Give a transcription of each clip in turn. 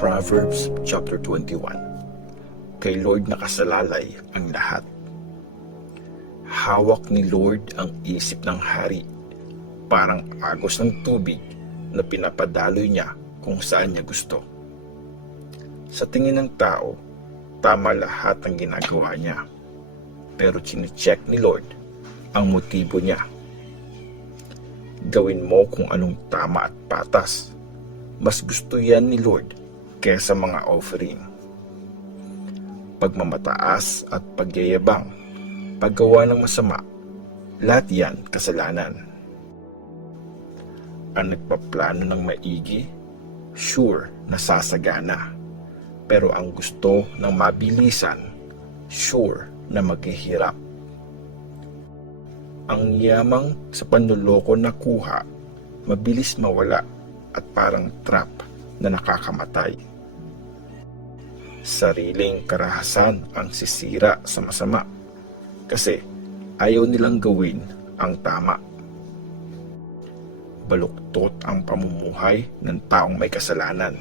Proverbs chapter 21. Kay Lord nakasalalay ang lahat. Hawak ni Lord ang isip ng hari, parang agos ng tubig na pinapadaloy niya kung saan niya gusto. Sa tingin ng tao, tama lahat ang ginagawa niya, pero chine-check ni Lord ang motibo niya. Gawin mo kung anong tama at patas. Mas gusto yan ni Lord kaysa mga offering. Pagmamataas at pagyayabang, paggawa ng masama, lahat yan kasalanan. Ang nagpaplano ng maigi, sure na sasagana. Pero ang gusto ng mabilisan, sure na maghihirap. Ang yamang sa panloloko na kuha, mabilis mawala at parang trap na nakakamatay. Sariling karahasan ang sisira sa masama kasi ayaw nilang gawin ang tama. Baluktot ang pamumuhay ng taong may kasalanan,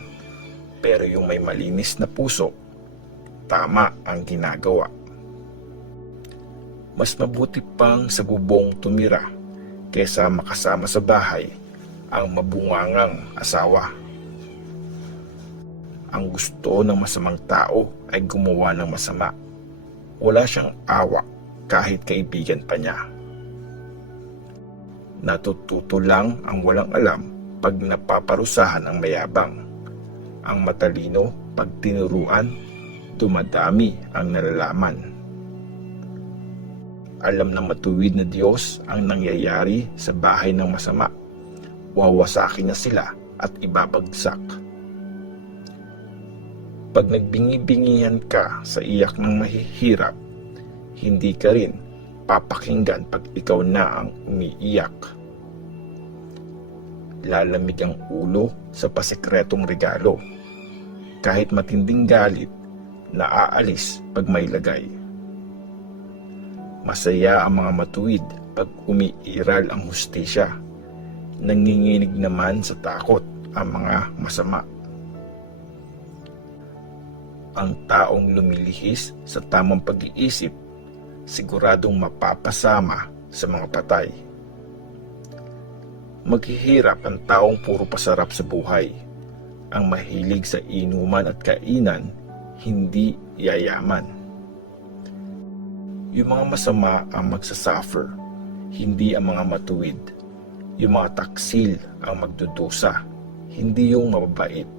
pero yung may malinis na puso, tama ang ginagawa. Mas mabuti pang sa bubong tumira kaysa makasama sa bahay ang mabungangang asawa. Ang gusto ng masamang tao ay gumawa ng masama. Wala siyang awa kahit kaibigan pa niya. Natututo lang ang walang alam pag napaparusahan ang mayabang. Ang matalino pag tinuruan, dumadami ang nalalaman. Alam ng matuwid na Diyos ang nangyayari sa bahay ng masama. Wawasakin na sila at ibabagsak. Pag nagbingi-bingihan ka sa iyak ng mahihirap, hindi ka rin papakinggan pag ikaw na ang umiiyak. Lalamig ang ulo sa pasikretong regalo, kahit matinding galit na aalis pag may lagay. Masaya ang mga matuwid pag umiiral ang hustisya, nanginginig naman sa takot ang mga masama. Ang taong lumilihis sa tamang pag-iisip, siguradong mapapasama sa mga patay. Maghihirap ang taong puro pasarap sa buhay. Ang mahilig sa inuman at kainan, hindi yayaman. Yung mga masama ang magsasuffer, hindi ang mga matuwid. Yung mga taksil ang magdudusa, hindi yung mababait.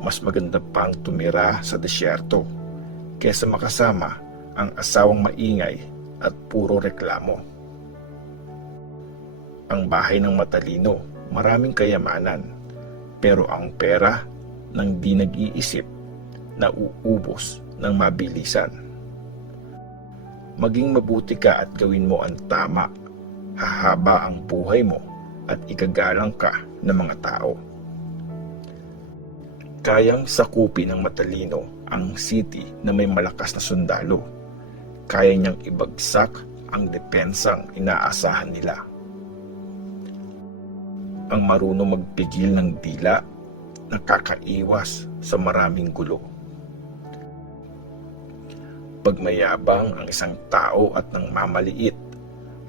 Mas maganda pang tumira sa desyerto kaysa makasama ang asawang maingay at puro reklamo. Ang bahay ng matalino, maraming kayamanan, pero ang pera ng di nag-iisip, nauubos ng mabilisan. Maging mabuti ka at gawin mo ang tama, hahaba ang buhay mo at igagalang ka ng mga tao. Kayang sakupin ng matalino ang city na may malakas na sundalo. Kaya niyang ibagsak ang depensang inaasahan nila. Ang marunong magpigil ng dila, nakakaiwas sa maraming gulo. Pag mayabang ang isang tao at nang mamaliit,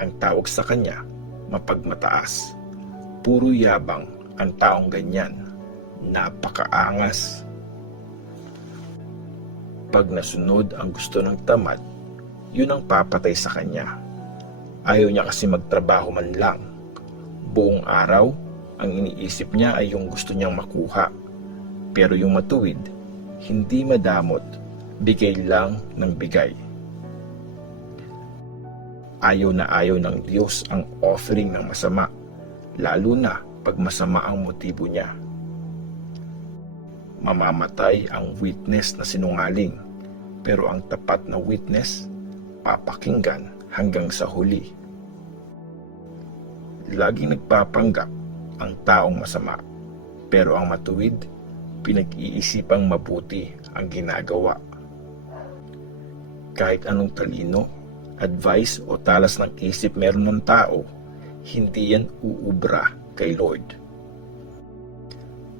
ang tawag sa kanya mapagmataas. Puro yabang ang taong ganyan. Napakaangas. Pag nasunod ang gusto ng tamad, yun ang papatay sa kanya. Ayaw niya kasi magtrabaho man lang. Buong araw, ang iniisip niya ay yung gusto niyang makuha. Pero yung matuwid, hindi madamot, bigay lang ng bigay. Ayaw na ayaw ng Diyos ang offering ng masama, lalo na pag masama ang motibo niya. Mamamatay ang witness na sinungaling, pero ang tapat na witness, papakinggan hanggang sa huli. Laging nagpapanggap ang taong masama, pero ang matuwid, pinag-iisipang mabuti ang ginagawa. Kahit anong talino, advice o talas ng isip meron ng tao, hindi yan uubra kay Lord.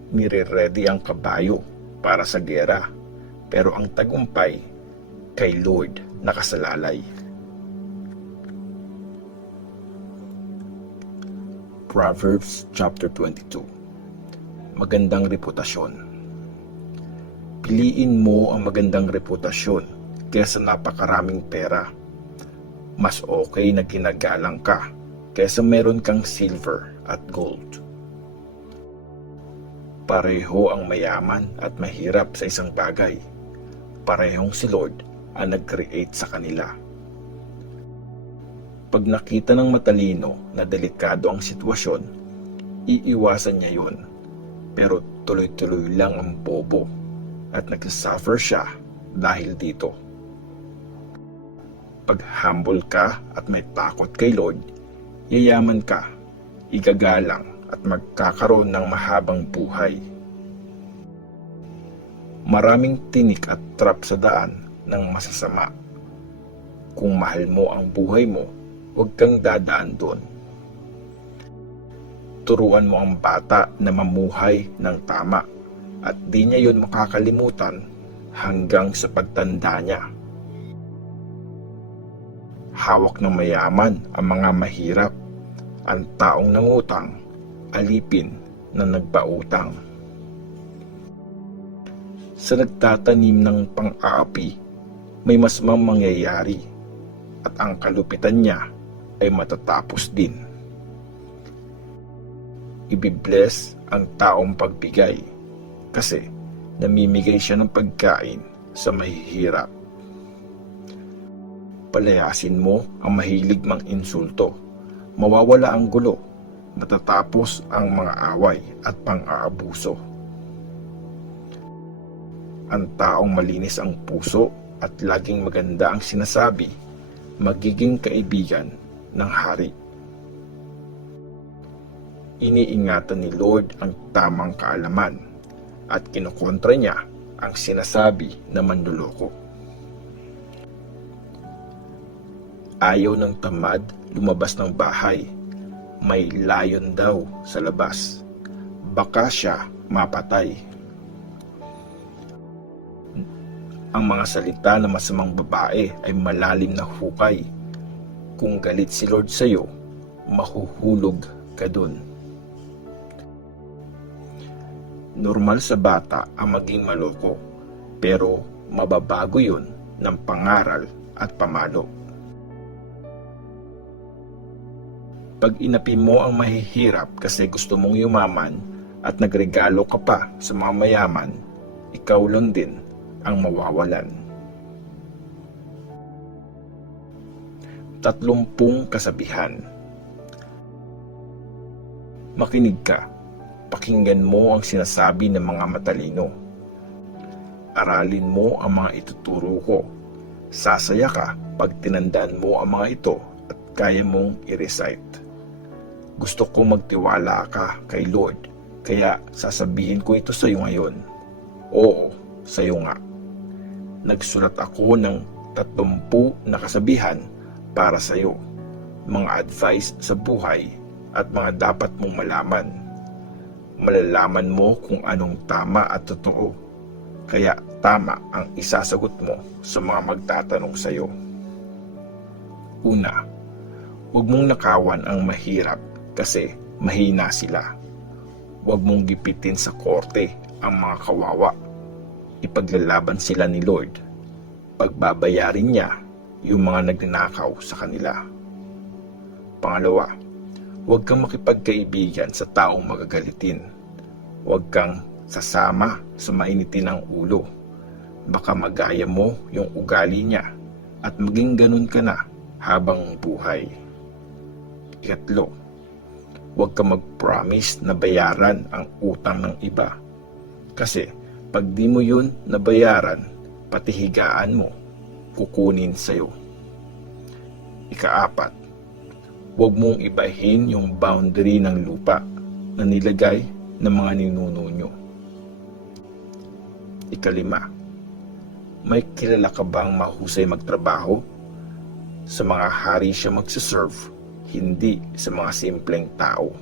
Nire-ready ang kabayo para sa gera, pero ang tagumpay kay Lord nakasalalay. Proverbs chapter 22. Magandang reputasyon. Piliin mo ang magandang reputasyon kaysa napakaraming pera. Mas okay na ginagalang ka kaysa meron kang silver at gold. Pareho ang mayaman at mahirap sa isang bagay. Parehong si Lord ang nag-create sa kanila. Pag nakita ng matalino na delikado ang sitwasyon, iiwasan niya yun. Pero tuloy-tuloy lang ang bobo at nagsasuffer siya dahil dito. Pag humble ka at may takot kay Lord, yayaman ka, igagalang at magkakaroon ng mahabang buhay. Maraming tinik at trap sa daan ng masasama. Kung mahal mo ang buhay mo, huwag kang dadaan doon. Turuan mo ang bata na mamuhay ng tama at di niya yun makakalimutan hanggang sa pagtanda niya. Hawak ng mayaman ang mga mahirap. Ang taong nangutang, alipin na nagpautang. Sa nagtatanim ng pang-aapi, may masamang mangyayari at ang kalupitan niya ay matatapos din. Ibibless ang taong pagbigay kasi namimigay siya ng pagkain sa mahihirap. Palayasin mo ang mahilig mang insulto, mawawala ang gulo, matatapos ang mga away at pang-aabuso. Ang taong malinis ang puso at laging maganda ang sinasabi, magiging kaibigan ng hari. Iniingatan ni Lord ang tamang kaalaman at kinukontra niya ang sinasabi na manloloko. Ayaw ng tamad lumabas ng bahay. May layon daw sa labas. Baka siya mapatay. Ang mga salita ng masamang babae ay malalim na hukay. Kung galit si Lord sa iyo, mahuhulog ka dun. Normal sa bata ang maging maloko, pero mababago yun ng pangaral at pamalo. Pag inapi mo ang mahihirap kasi gusto mong yumaman at nagregalo ka pa sa mga mayaman, ikaw lang din ang mawawalan. 30 kasabihan. Makinig ka. Pakinggan mo ang sinasabi ng mga matalino. Aralin mo ang mga ituturo ko. Sasaya ka pag tinandaan mo ang mga ito at kaya mong i-recite. Gusto ko magtiwala ka kay Lord, kaya sasabihin ko ito sa iyo ngayon. Oo, sa iyo nga. Nagsulat ako ng 30 na kasabihan para sa iyo. Mga advice sa buhay at mga dapat mong malaman. Malalaman mo kung anong tama at totoo. Kaya tama ang isasagot mo sa mga magtatanong sa iyo. Una, huwag mong nakawan ang mahirap kasi mahina sila. Huwag mong gipitin sa korte ang mga kawawa. Ipaglalaban sila ni Lord. Pagbabayarin niya yung mga nagnanakaw sa kanila. Pangalawa, huwag kang makipagkaibigan sa taong magagalitin. Huwag kang sasama sa mainitin ng ulo. Baka magaya mo yung ugali niya at maging ganun ka na habang buhay. Ikatlo, huwag kang mag-promise na bayaran ang utang ng iba. Kasi pag di mo yun nabayaran, pati higaan mo, kukunin sa'yo. Ikaapat, huwag mong ibahin yung boundary ng lupa na nilagay ng mga ninuno nyo. Ikalima, May kilala ka bang mahusay magtrabaho? Sa mga hari siya magsaserve, hindi sa mga simpleng tao.